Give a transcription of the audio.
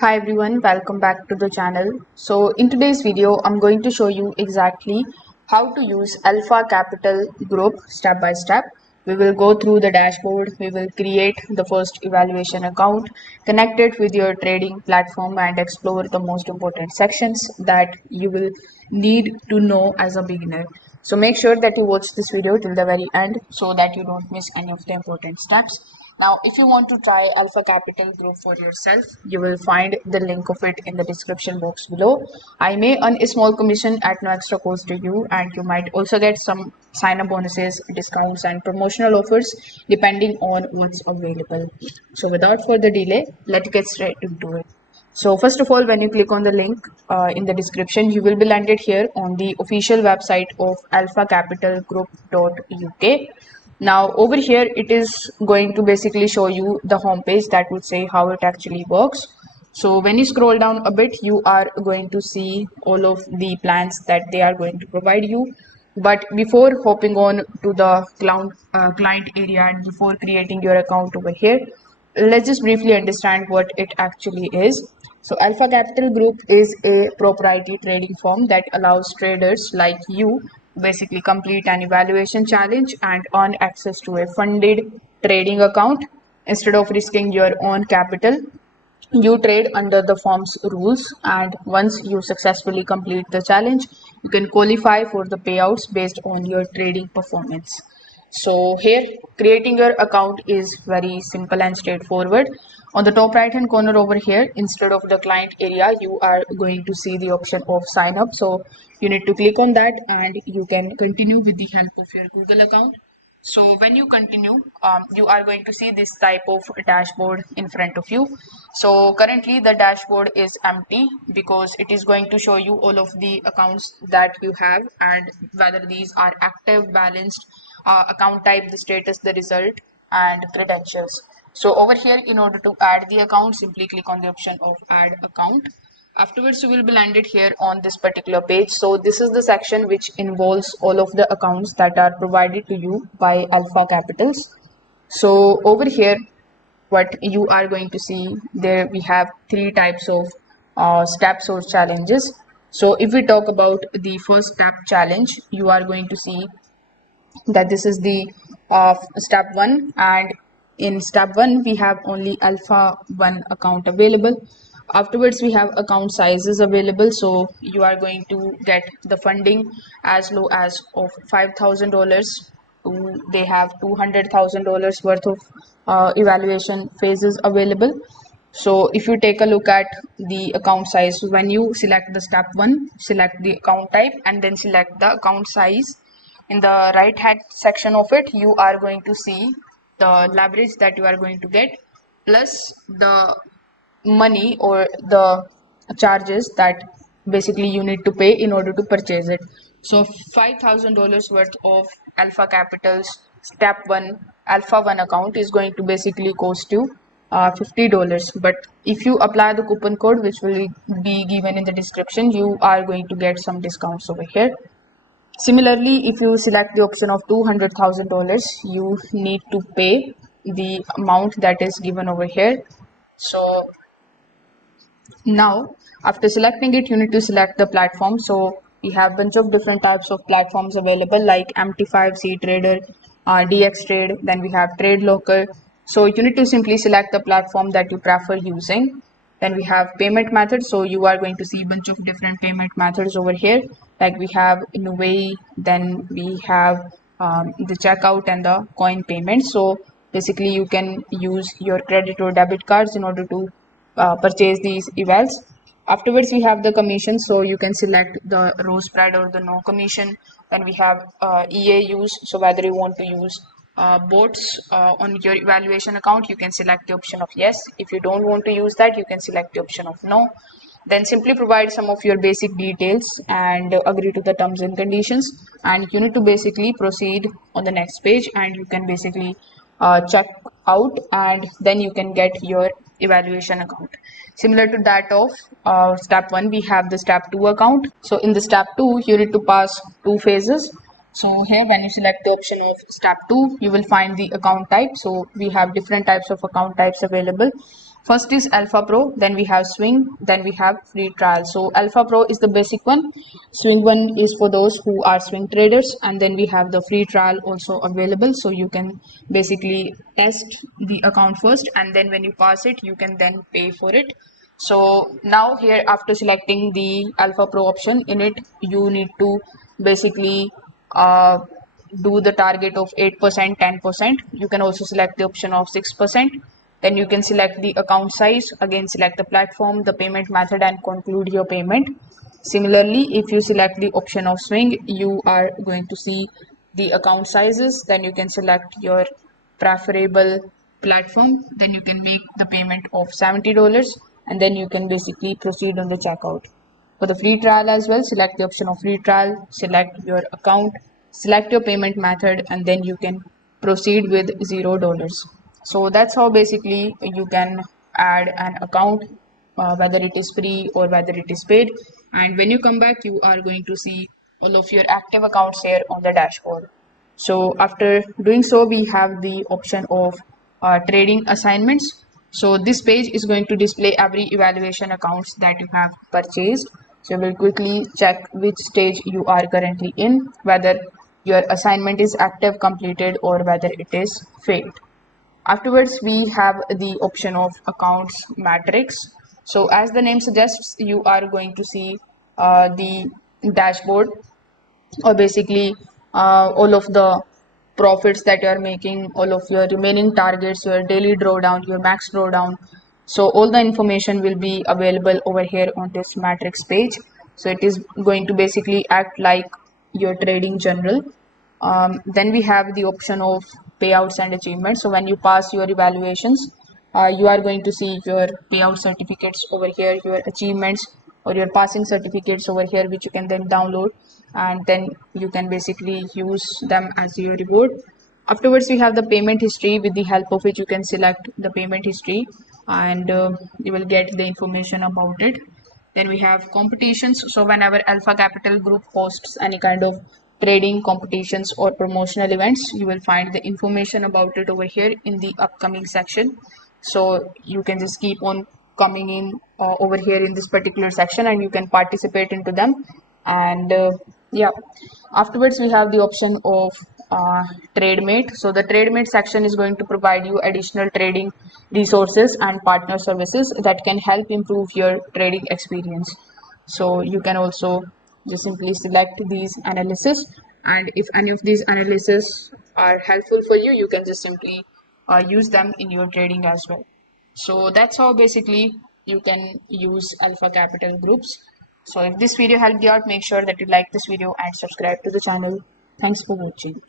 Hi everyone, welcome back to the channel. So in today's video, I'm going to show you exactly how to use Alpha Capital Group step by step. We will go through the dashboard, we will create the first evaluation account, connect it with your trading platform and explore the most important sections that you will need to know as a beginner. So make sure that you watch this video till the very end so that you don't miss any of the important steps. Now, if you want to try Alpha Capital Group for yourself, you will find the link of it in the description box below. I may earn a small commission at no extra cost to you, and you might also get some sign-up bonuses, discounts, and promotional offers depending on what's available. So, without further delay, let's get straight into it. So first of all, when you click on the link in the description, you will be landed here on the official website of alphacapitalgroup.uk. Now over here, it is going to basically show you the homepage that would say how it actually works. So when you scroll down a bit, you are going to see all of the plans that they are going to provide you. But before hopping on to the client area and before creating your account over here, let's just briefly understand what it actually is. So Alpha Capital Group is a proprietary trading firm that allows traders like you to basically complete an evaluation challenge and earn access to a funded trading account. Instead of risking your own capital, you trade under the firm's rules, and once you successfully complete the challenge, you can qualify for the payouts based on your trading performance. So here, creating your account is very simple and straightforward. On the top right hand corner over here, instead of the client area, you are going to see the option of sign up. So you need to click on that and you can continue with the help of your Google account. So when you continue, you are going to see this type of dashboard in front of you. So currently the dashboard is empty because it is going to show you all of the accounts that you have and whether these are active, balanced, account type, the status, the result, and credentials. So over here, in order to add the account, simply click on the option of add account. Afterwards, you will be landed here on this particular page. So this is the section which involves all of the accounts that are provided to you by Alpha Capitals. So over here, what you are going to see there, we have three types of steps or challenges. So if we talk about the first step challenge, you are going to see that this is the step 1, and in step 1 we have only alpha 1 account available. Afterwards we have account sizes available, so you are going to get the funding as low as of $5,000 to they have $200,000 worth of evaluation phases available. So if you take a look at the account size, when you select the step 1, select the account type and then select the account size. In the right hand section of it, you are going to see the leverage that you are going to get plus the money or the charges that basically you need to pay in order to purchase it. So $5,000 worth of Alpha Capital's step 1 Alpha 1 account is going to basically cost you $50. But if you apply the coupon code, which will be given in the description, you are going to get some discounts over here. Similarly, if you select the option of $200,000, you need to pay the amount that is given over here. So now, after selecting it, you need to select the platform. So we have a bunch of different types of platforms available like MT5, CTrader, DX Trade. Then we have Trade Locker. So you need to simply select the platform that you prefer using. Then we have payment methods. So you are going to see a bunch of different payment methods over here. Like we have Innovate, then we have the checkout and the coin payment. So basically you can use your credit or debit cards in order to purchase these evals. Afterwards we have the commission, so you can select the row spread or the no commission. Then we have EAUs, so whether you want to use bots on your evaluation account, you can select the option of yes. If you don't want to use that, you can select the option of no. Then simply provide some of your basic details and agree to the terms and conditions, and you need to basically proceed on the next page, and you can basically check out, and then you can get your evaluation account. Similar to that of step 1, we have the step 2 account. So in the step 2, you need to pass 2 phases. So here when you select the option of step 2, you will find the account type. So we have different types of account types available. First is Alpha Pro, then we have Swing, then we have free trial. So Alpha Pro is the basic one, Swing one is for those who are swing traders, and then we have the free trial also available. So you can basically test the account first, and then when you pass it, you can then pay for it. So now here, after selecting the Alpha Pro option, in it you need to basically do the target of 8%, 10%. You can also select the option of 6%. Then you can select the account size, again select the platform, the payment method, and conclude your payment. Similarly, if you select the option of swing, you are going to see the account sizes. Then you can select your preferable platform. Then you can make the payment of $70, and then you can basically proceed on the checkout. For the free trial as well, select the option of free trial, select your account, select your payment method, and then you can proceed with $0. So that's how basically you can add an account, whether it is free or whether it is paid. And when you come back, you are going to see all of your active accounts here on the dashboard. So after doing so, we have the option of trading assignments. So this page is going to display every evaluation accounts that you have purchased. So we'll quickly check which stage you are currently in, whether your assignment is active, completed, or whether it is failed. Afterwards, we have the option of accounts matrix. So as the name suggests, you are going to see the dashboard, or basically all of the profits that you are making, all of your remaining targets, your daily drawdown, your max drawdown. So all the information will be available over here on this matrix page. So it is going to basically act like your trading journal. Then we have the option of payouts and achievements. So when you pass your evaluations, you are going to see your payout certificates over here, your achievements or your passing certificates over here, which you can then download, and then you can basically use them as your reward. Afterwards, we have the payment history, with the help of which you can select the payment history, and you will get the information about it. Then we have competitions. So whenever Alpha Capital Group hosts any kind of trading competitions or promotional events, you will find the information about it over here in the upcoming section. So you can just keep on coming in over here in this particular section, and you can participate into them. And yeah, afterwards we have the option of TradeMate. So the TradeMate section is going to provide you additional trading resources and partner services that can help improve your trading experience. So you can also just simply select these analysis, and if any of these analysis are helpful for you, you can just simply use them in your trading as well. So that's how basically you can use Alpha Capital Groups. So if this video helped you out, make sure that you like this video and subscribe to the channel. Thanks for watching.